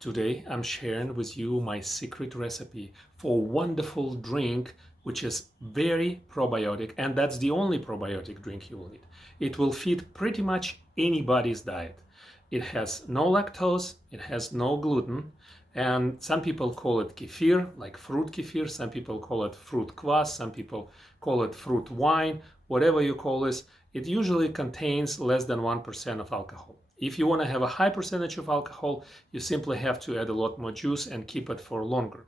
Today I'm sharing with you my secret recipe for a wonderful drink which is very probiotic, and that's the only probiotic drink you will need. It will fit pretty much anybody's diet. It has no lactose, it has no gluten, and some people call it kefir, like fruit kefir, some people call it fruit kvass, some people call it fruit wine, whatever you call this. It usually contains less than 1% of alcohol. If you want to have a high percentage of alcohol, you simply have to add a lot more juice and keep it for longer.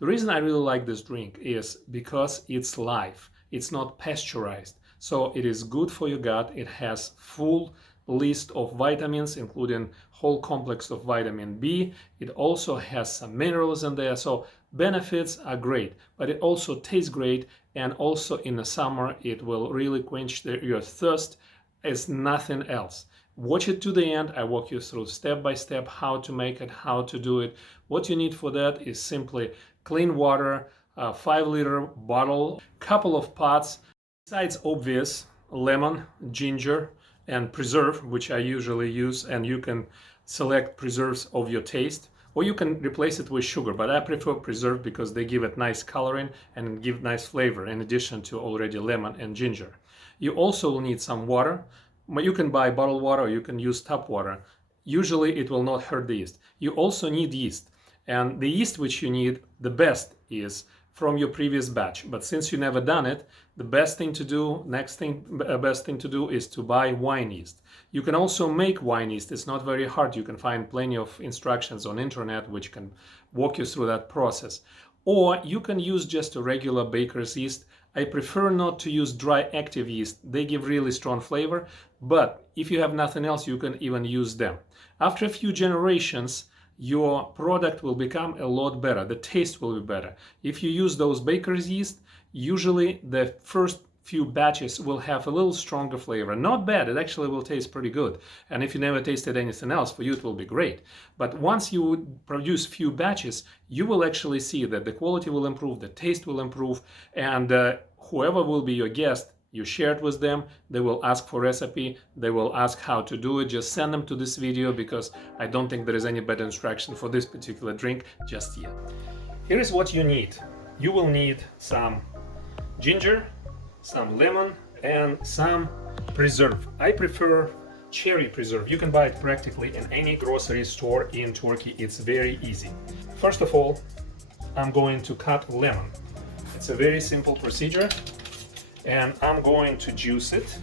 The reason I really like this drink is because it's live. It's not pasteurized. So it is good for your gut. It has full list of vitamins, including whole complex of vitamin B. It also has some minerals in there. So benefits are great, but it also tastes great. And also in the summer, it will really quench your thirst as nothing else. Watch it to the end. I walk you through step by step how to make it, how to do it. What you need for that is simply clean water, a 5-liter bottle, couple of pots. Besides obvious, lemon, ginger, and preserve, which I usually use, and you can select preserves of your taste, or you can replace it with sugar, but I prefer preserve because they give it nice coloring and give nice flavor in addition to already lemon and ginger. You also will need some water. You can buy bottled water or you can use tap water. Usually it will not hurt the yeast. You also need yeast, and the yeast which you need, the best is from your previous batch. But since you never done it, the best thing to do, best thing to do is to buy wine yeast. You can also make wine yeast. It's not very hard. You can find plenty of instructions on internet which can walk you through that process. Or you can use just a regular baker's yeast. I prefer not to use dry active yeast. They give really strong flavor, but if you have nothing else, you can even use them. After a few generations, your product will become a lot better. The taste will be better. If you use those baker's yeast, usually the first few batches will have a little stronger flavor. Not bad, it actually will taste pretty good. And if you never tasted anything else, for you it will be great. But once you produce few batches, you will actually see that the quality will improve, the taste will improve, and whoever will be your guest, you share it with them, they will ask for recipe, they will ask how to do it. Just send them to this video because I don't think there is any better instruction for this particular drink just yet. Here is what you need. You will need some ginger, some lemon, and some preserve. I prefer cherry preserve. You can buy it practically in any grocery store in Turkey. It's very easy. First of all, I'm going to cut lemon. It's a very simple procedure, and I'm going to juice it.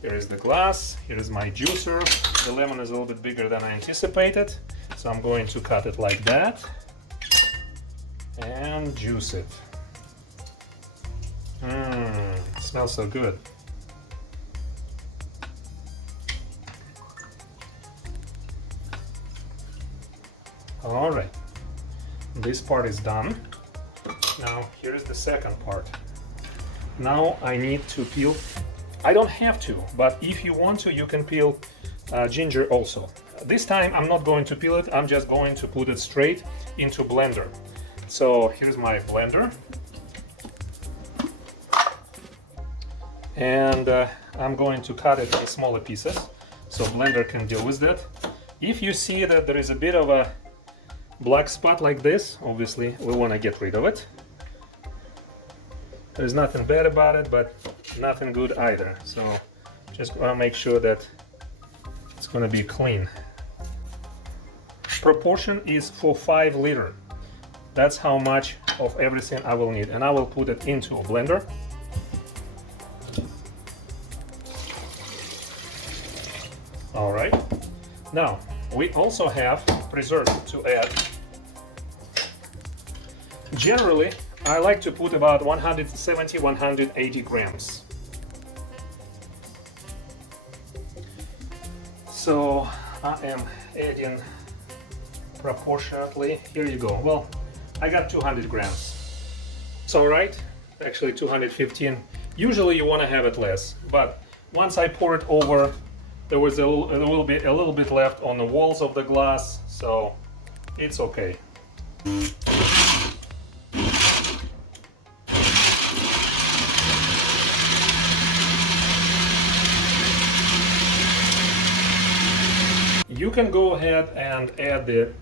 Here is the glass, here is my juicer. The lemon is a little bit bigger than I anticipated, so I'm going to cut it like that and juice it. It smells so good. All right, this part is done. Now here's the second part. Now I need to peel. I don't have to, but if you want to, you can peel ginger also. This time I'm not going to peel it, I'm just going to put it straight into blender. So here's my blender. And I'm going to cut it in smaller pieces so blender can deal with that. If you see that there is a bit of a black spot like this, obviously we want to get rid of it. There's nothing bad about it, but nothing good either. So just want to make sure that it's going to be clean. Proportion is for 5 liter. That's how much of everything I will need, and I will put it into a blender. All right. Now we also have preserve to add. Generally, I like to put about 170-180 grams. So I am adding proportionately. Here you go. Well, I got 200 grams. It's all right. Actually 215. Usually you want to have it less, but once I pour it over, there was a little bit left on the walls of the glass, so it's okay. You You can go ahead and add the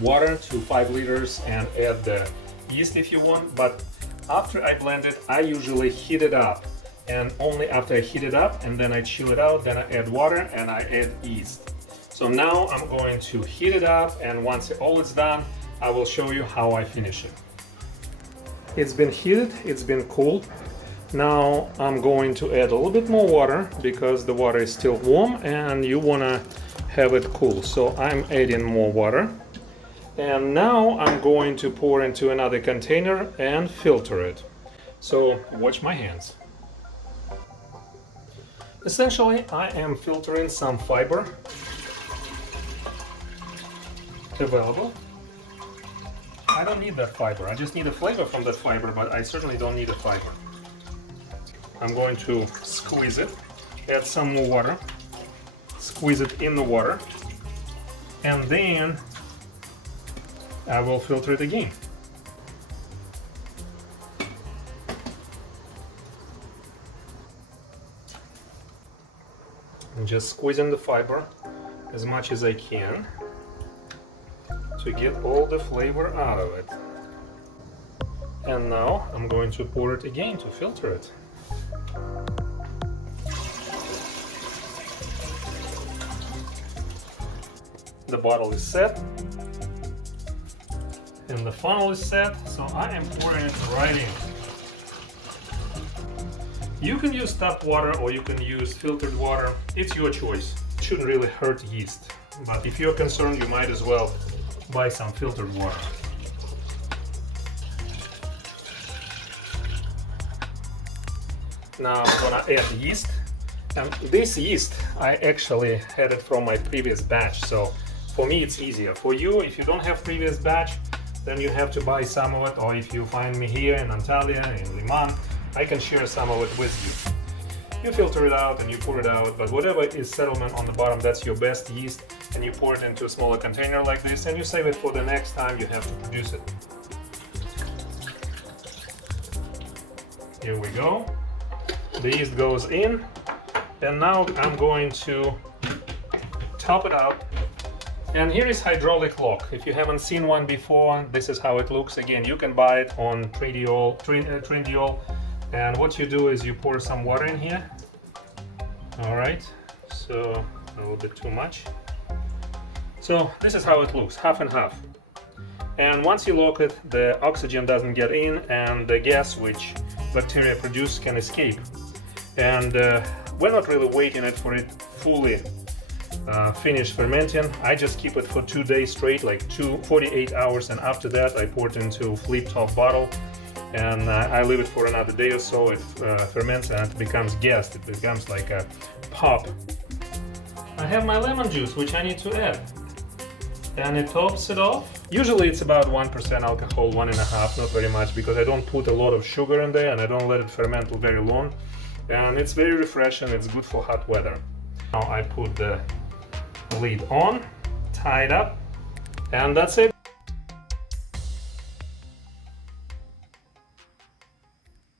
water to 5 liters and add the yeast if you want, but after I blend it, I usually heat it up, and only after I heat it up and then I chill it out, then I add water and I add yeast. So now I'm going to heat it up, and once all is done, I will show you how I finish it. It's been heated, it's been cooled. Now I'm going to add a little bit more water because the water is still warm and you want to have it cool. So I'm adding more water. And now I'm going to pour into another container and filter it. So watch my hands. Essentially, I am filtering some fiber available. I don't need that fiber, I just need a flavor from that fiber, but I certainly don't need a fiber. I'm going to squeeze it, add some more water, squeeze it in the water, and then I will filter it again. I'm just squeezing the fiber as much as I can to get all the flavor out of it. And now I'm going to pour it again to filter it. The bottle is set and the funnel is set, so I am pouring it right in. You can use tap water or you can use filtered water. It's your choice. It shouldn't really hurt yeast, but if you're concerned, you might as well buy some filtered water. Now I'm gonna add yeast, and this yeast I actually had it from my previous batch, so for me it's easier. For you, if you don't have previous batch, then you have to buy some of it, or if you find me here in Antalya, in Liman, I can share some of it with you. You filter it out and you pour it out, but whatever is settlement on the bottom, that's your best yeast, and you pour it into a smaller container like this, and you save it for the next time you have to produce it. Here we go. The yeast goes in, and now I'm going to top it out. And here is hydraulic lock. If you haven't seen one before, this is how it looks. Again, you can buy it on Trendyol. And what you do is you pour some water in here. All right, so a little bit too much. So this is how it looks, half and half. And once you lock it, the oxygen doesn't get in and the gas which bacteria produce can escape. And we're not really waiting it for it fully finish fermenting. I just keep it for 2 days straight, like 48 hours, and after that I pour it into a flip top bottle, and I leave it for another day or so. It ferments and it becomes gas, it becomes like a pop. I have my lemon juice which I need to add, and it tops it off. Usually it's about 1% alcohol, 1.5%, not very much, because I don't put a lot of sugar in there and I don't let it ferment very long, and it's very refreshing. It's good for hot weather. Now I put the lid on, tie it up, and that's it.